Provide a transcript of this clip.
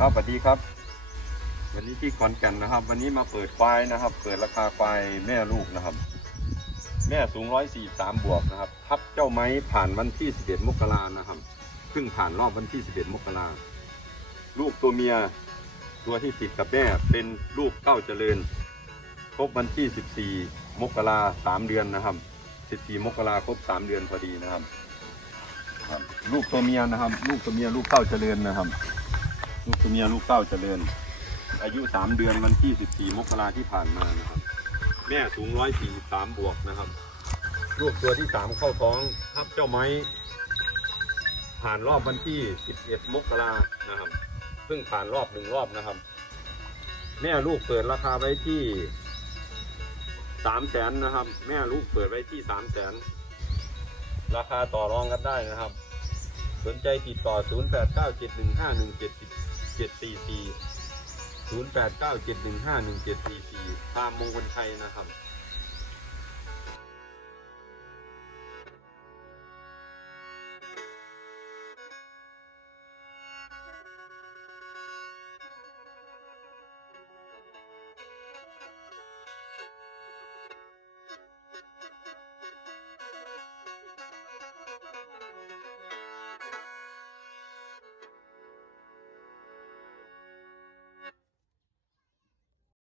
ครับสวัสดีครับ วันนี้ที่ขอนแก่นนะครับ วันนี้มาเปิดควายนะครับ เปิดราคาควายแม่ลูกนะครับ แม่สูงร้อยสี่สามบวกนะครับ ทับเจ้าไม้ผ่านวันที่สิบเอ็ดมกรานะครับเพิ่งผ่านรอบวันที่สิบเอ็ดมกราลูกตัวเมียตัวที่ติดกับแม่เป็นลูกเก้าเจริญ ครบวันที่สิบสี่มกราสามเดือนนะครับสิบสี่มกราครบสามเดือนพอดีนะครับครับลูกตัวเมียนะครับ ลูกตัวเมียลูกเก้าเจริญนะครับ ลูกตัวเมียลูกเก้าเจริญ อายุสามเดือนวันที่สิบสี่มกราที่ผ่านมานะครับ แม่สูงร้อยสี่สามบวกนะครับ ลูกตัวที่สามเข้าท้องทับเจ้าไม้ ผ่านรอบวันที่สิบเอ็ดมกรานะครับ เพิ่งผ่านรอบหนึ่งรอบนะครับ แม่ลูกเปิดราคาไว้ที่สามแสนนะครับ แม่ลูกเปิดไว้ที่สามแสนราคาต่อรองกันได้นะครับ สนใจติดต่อ 0 8 9 7 1 5 1 7 7 4 4 0 8 9 7 1 5 1 7 4 4ตามมงคลชัยนะครับ